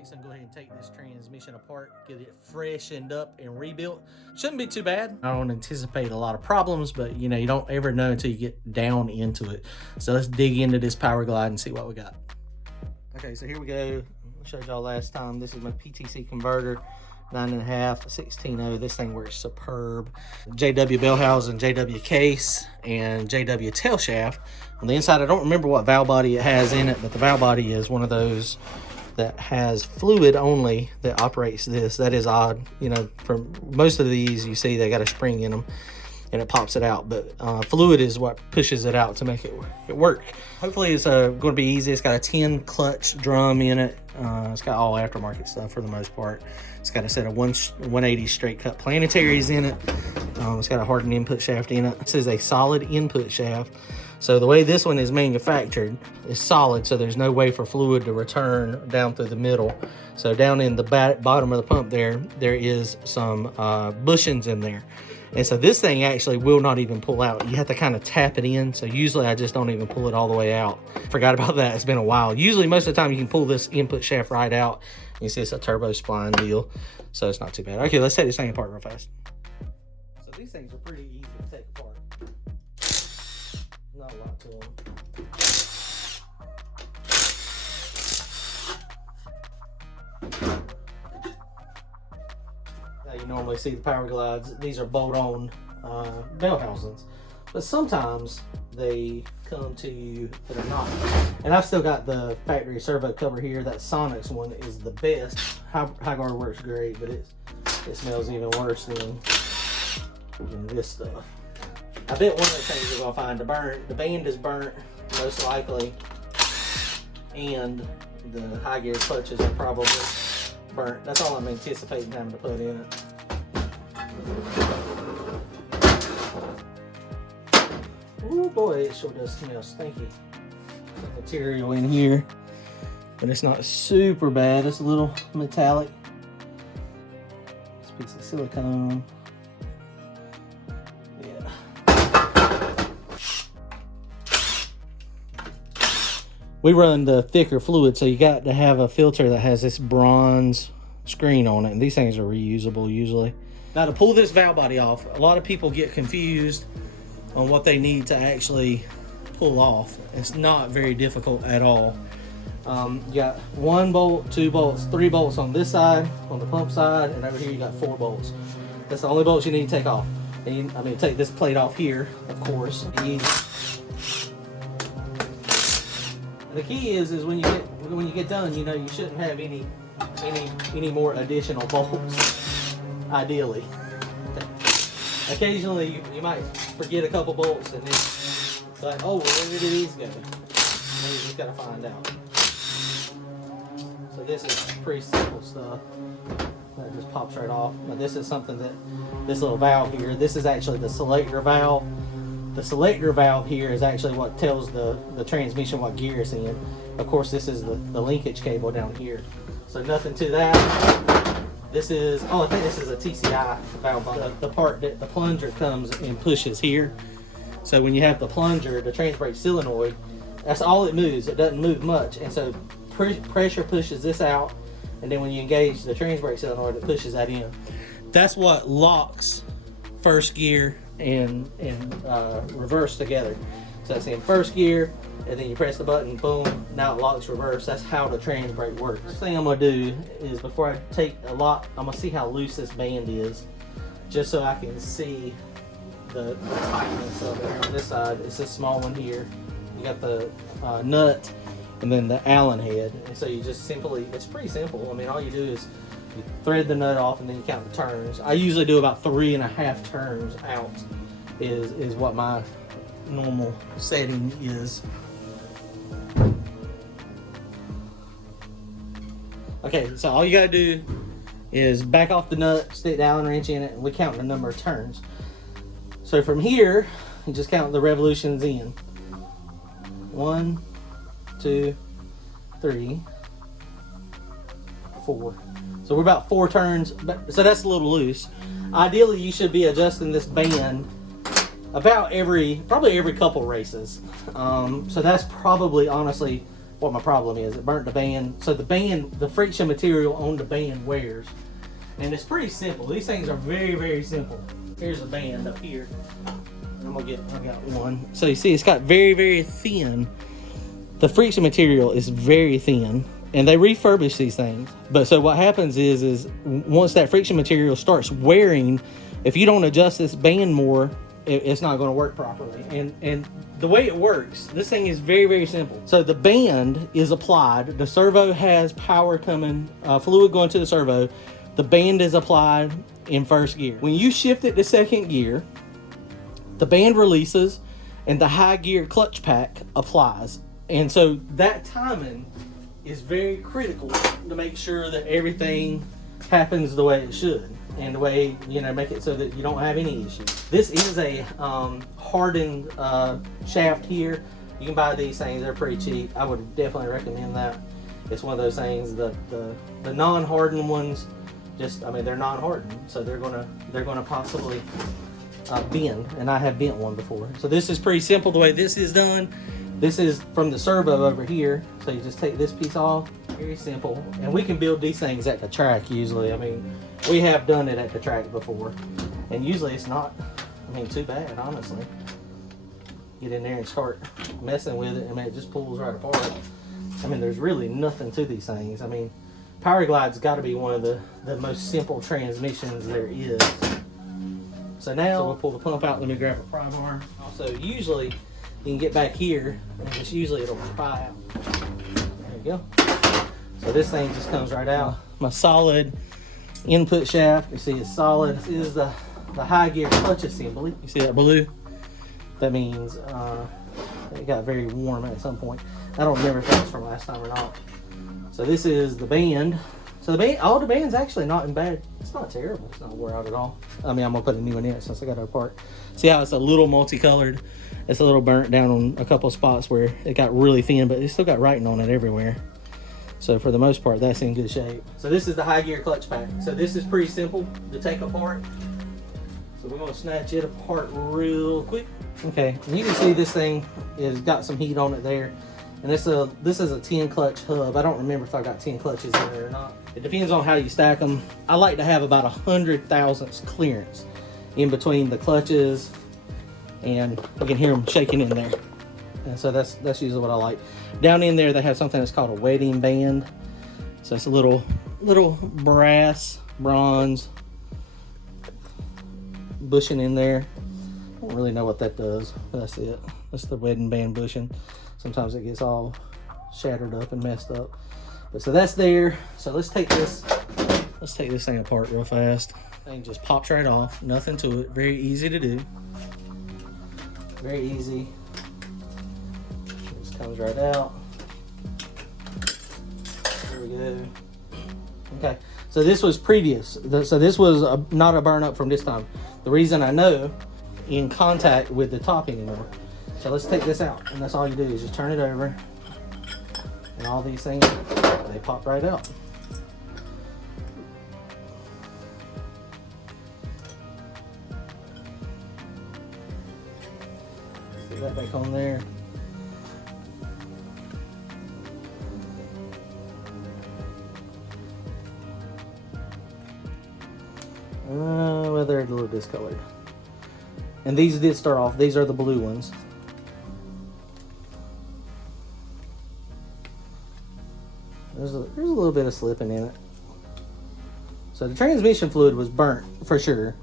fixing to go ahead and take this transmission apart, get it freshened up and rebuilt. Shouldn't be too bad. I don't anticipate a lot of problems, but you know, you don't ever know until you get down into it. So let's dig into this Powerglide and see what we got. Okay, so here we go. I showed y'all last time. This is my PTC converter, 9.5, 16.0. This thing works superb. JW bell housing, JW case, and JW tail shaft. On the inside, I don't remember what valve body it has in it, but the valve body is one of those that has fluid only that operates this. That is odd. You know, for most of these, you see they got a spring in them and it pops it out, but fluid is what pushes it out to make it work. Hopefully it's going to be easy. It's got a 10 clutch drum in it. It's got all aftermarket stuff for the most part. It's got a set of 180 straight cut planetaries in it. It's got a hardened input shaft in it. This is a solid input shaft. So the way this one is manufactured is solid, so there's no way for fluid to return down through the middle. So down in the bottom of the pump there is some bushings in there. And so this thing actually will not even pull out. You have to kind of tap it in. So usually I just don't even pull it all the way out. Forgot about that. It's been a while. Usually most of the time you can pull this input shaft right out. You see it's a turbo spline deal. So it's not too bad. Okay, let's take this thing apart real fast. So these things are pretty easy to take apart. Not a lot to them. You normally see the Powerglides. These are bolt-on bell housings, but sometimes they come to you that are not. And I've still got the factory servo cover here. That Sonics one is the best. High guard works great, but it smells even worse than this stuff. I bet one of the things we're gonna find the band is burnt most likely, and the high gear clutches are probably burnt. That's all I'm anticipating having to put in it. Oh boy, it sure does smell stinky. Some material in here, but it's not super bad. It's a little metallic. This piece of silicone. Yeah. We run the thicker fluid, so you got to have a filter that has this bronze screen on it, and these things are reusable usually. Now to pull this valve body off, a lot of people get confused on what they need to actually pull off. It's not very difficult at all. You got 1 bolt, 2 bolts, 3 bolts on this side, on the pump side, and over here you got 4 bolts. That's the only bolts you need to take off. And take this plate off here, of course. And the key is when you get done, you know, you shouldn't have any more additional bolts, ideally. Occasionally you might forget a couple bolts and it's like, oh, well, where did these go? And you just gotta find out. So this is pretty simple stuff. That just pops right off. But this is something that, this little valve here, this is actually the selector valve. The selector valve here is actually what tells the transmission what gear it's in. Of course, this is the linkage cable down here. So nothing to that. This is, I think this is a TCI valve. The part that the plunger comes and pushes here. So when you have the plunger, the trans brake solenoid, that's all it moves. It doesn't move much. And so pressure pushes this out. And then when you engage the trans brake solenoid, it pushes that in. That's what locks first gear and reverse together. So it's in first gear, and then you press the button, boom, now it locks reverse. That's how the trans brake works. First thing I'm gonna do is, before I take a lock, I'm gonna see how loose this band is, just so I can see the tightness of it. On this side, it's a small one here. You got the nut, and then the Allen head. And so you just simply, it's pretty simple. I mean, all you do is you thread the nut off and then you count the turns. I usually do about 3.5 turns out is what my normal setting is. Okay, so all you gotta do is back off the nut, stick the Allen wrench in it, and we count the number of turns. So from here, you just count the revolutions in. 1, 2, 3, 4. So we're about 4 turns, so that's a little loose. Ideally, you should be adjusting this band about probably every couple races. So that's probably honestly what my problem is. It burnt the band. So the friction material on the band wears. And it's pretty simple. These things are very, very simple. Here's a band up here. I got one. So you see it's got very, very thin. The friction material is very thin. And they refurbish these things. But so what happens is once that friction material starts wearing, if you don't adjust this band more, it's not going to work properly. And the way it works, this thing is very, very simple. So the band is applied. The servo has power coming, fluid going to the servo. The band is applied in first gear. When you shift it to second gear, the band releases and the high gear clutch pack applies. And so that timing is very critical to make sure that everything happens the way it should, and the way, you know, make it so that you don't have any issues. This is a hardened shaft here. You can buy these things, they're pretty cheap. I would definitely recommend that. It's one of those things that the non-hardened ones, just, I mean, they're non-hardened, so they're gonna possibly bend, and I have bent one before. So this is pretty simple the way this is done. This is from the servo over here, so you just take this piece off. Very simple, and we can build these things at the track usually. I mean, we have done it at the track before, and usually it's not, I mean, too bad, honestly. Get in there and start messing with it, and it just pulls right apart. I mean, there's really nothing to these things. I mean, Powerglide's got to be one of the most simple transmissions there is. So now we'll pull the pump out. Let me grab a pry bar. Also, usually you can get back here, and just usually it'll pry out. There you go. So this thing just comes right out. My solid input shaft, you see it's solid. This is the high gear clutch assembly. You see that blue? That means it got very warm at some point. I don't remember if that was from last time or not. So this is the band. So the band, all the band's actually not in bad. It's not terrible. It's not wore out at all. I mean, I'm gonna put a new one in it since I got it apart. See how it's a little multicolored? It's a little burnt down on a couple of spots where it got really thin, but it still got writing on it everywhere. So for the most part, that's in good shape. So this is the high gear clutch pack. So this is pretty simple to take apart. So we're gonna snatch it apart real quick. Okay, and you can see this thing has got some heat on it there. And this is a 10 clutch hub. I don't remember if I got 10 clutches in there or not. It depends on how you stack them. I like to have about 100 thousandths clearance in between the clutches, and you can hear them shaking in there. And so that's usually what I like. Down in there, they have something that's called a wedding band. So it's a little bronze bushing in there. I don't really know what that does, but that's it. That's the wedding band bushing. Sometimes it gets all shattered up and messed up. But so that's there. So let's take this thing apart real fast. Thing just pops right off. Nothing to it. Very easy to do. Very easy. Just comes right out. There we go. Okay. So this was previous. So this was not a burn up from this time. The reason I know, in contact with the top anymore. So let's take this out, and that's all you do is just turn it over, and all these things, they pop right out. Put that back on there. Well, they're a little discolored. And these did start off, these are the blue ones. There's a little bit of slipping in it. So the transmission fluid was burnt for sure.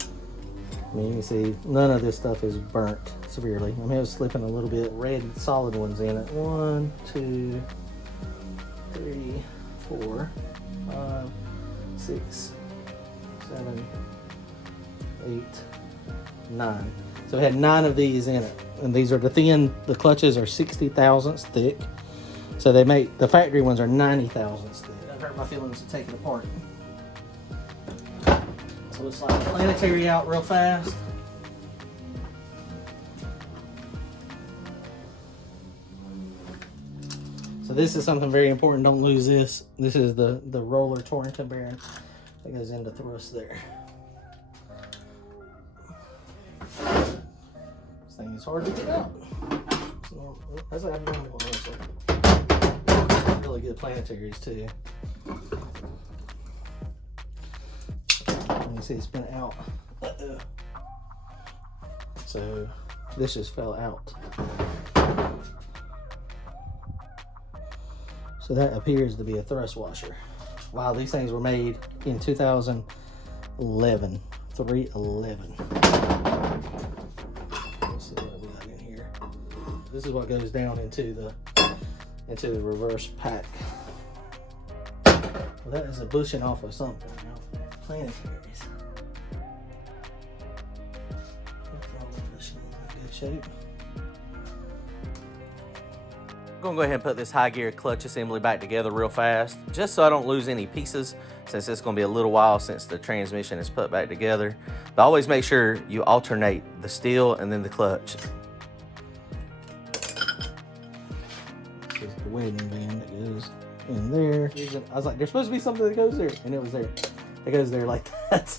I mean, you can see none of this stuff is burnt severely. I mean, it was slipping a little bit. Red solid ones in it. 1, 2, 3, 4, 5, 6, 7, 8, 9. So it had 9 of these in it. And these are the clutches are 60 thousandths thick. So they make, the factory ones are 90 thousandths thick. That hurt my feelings to take it apart. So let's slide the planetary out real fast. So this is something very important, don't lose this. This is the roller Torrington bearing that goes into thrust there. This thing is hard to get out. So that's what I've done before. really good planetaries too. You see it's been out. So this just fell out. So that appears to be a thrust washer. Wow, these things were made in 2011. 311. Let's see what we got in here. This is what goes down into the reverse pack. Well, that is a bushing off of something. Planetaries. Good shape. I'm gonna go ahead and put this high gear clutch assembly back together real fast, just so I don't lose any pieces, since it's gonna be a little while since the transmission is put back together. But always make sure you alternate the steel and then the clutch. This is the weighting band that goes in there. I was like, there's supposed to be something that goes there, and it was there. It goes there like that.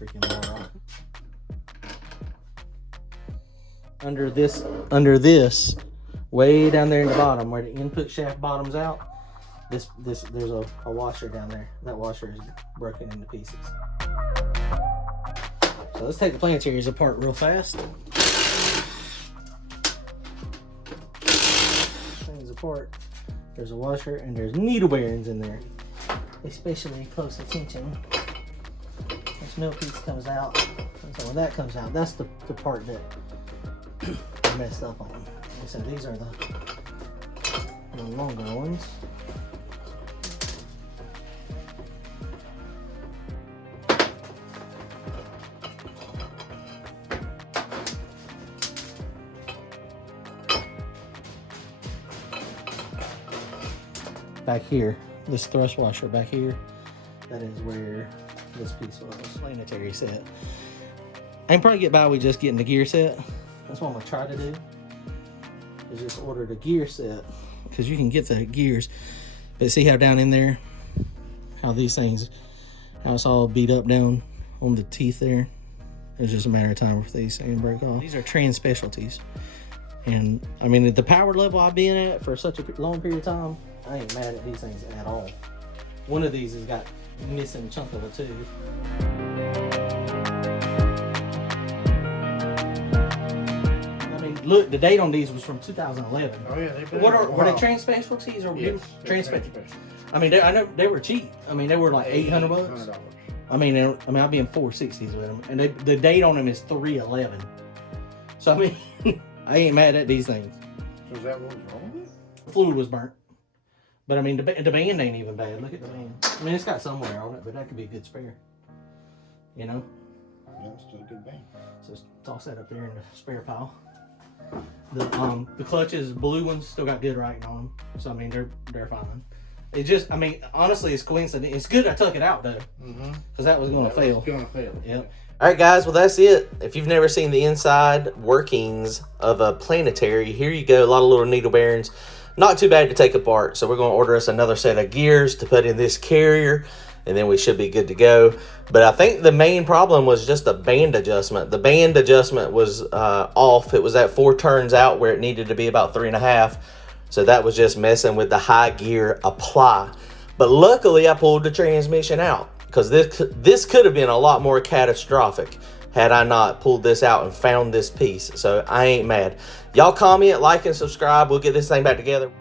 Freaking moron. Under this, way down there in the bottom where the input shaft bottoms out, there's a washer down there. That washer is broken into pieces. So let's take the planetaries apart real fast. Things apart. There's a washer and there's needle bearings in there. Especially close attention. This middle piece comes out. And so when that comes out, that's the part that I messed up on. So these are the longer ones. Back here, this thrust washer back here, that is where this piece was. Planetary set. I can probably get by with just getting the gear set. That's what I'm gonna try to do. Is just order the gear set, because you can get the gears, but see how down in there, how these things, how it's all beat up down on the teeth there. It's just a matter of time before these things break off. These are trans specialties, and I mean at the power level I've been at for such a long period of time, I ain't mad at these things at all. One of these has got missing a chunk of a tooth. Look, the date on these was from 2011. Oh yeah, they've been. Were they trans specialties or yes, trans specialties? I mean, I know they were cheap. I mean, they were like $800 bucks. I mean, I'll be in 460s with them, and the date on them is 311. So I mean, I ain't mad at these things. So is that what was wrong with it? The fluid was burnt, but I mean, the band ain't even bad. Look at the band. I mean, it's got some wear on it, but that could be a good spare. You know? Yeah, it's still a good band. So toss that up there in the spare pile. The clutches, blue ones, still got good writing on them. So I mean, they're fine. It just, I mean, honestly, it's coincidence. It's good I took it out though, because that was going to fail. It's going to fail. Yep. All right, guys. Well, that's it. If you've never seen the inside workings of a planetary, here you go. A lot of little needle bearings. Not too bad to take apart. So we're going to order us another set of gears to put in this carrier, and then we should be good to go. But I think the main problem was just the band adjustment. The band adjustment was off. It was at 4 turns out where it needed to be about 3.5. So that was just messing with the high gear apply. But luckily I pulled the transmission out, because this could have been a lot more catastrophic had I not pulled this out and found this piece. So I ain't mad. Y'all comment, like, and subscribe. We'll get this thing back together.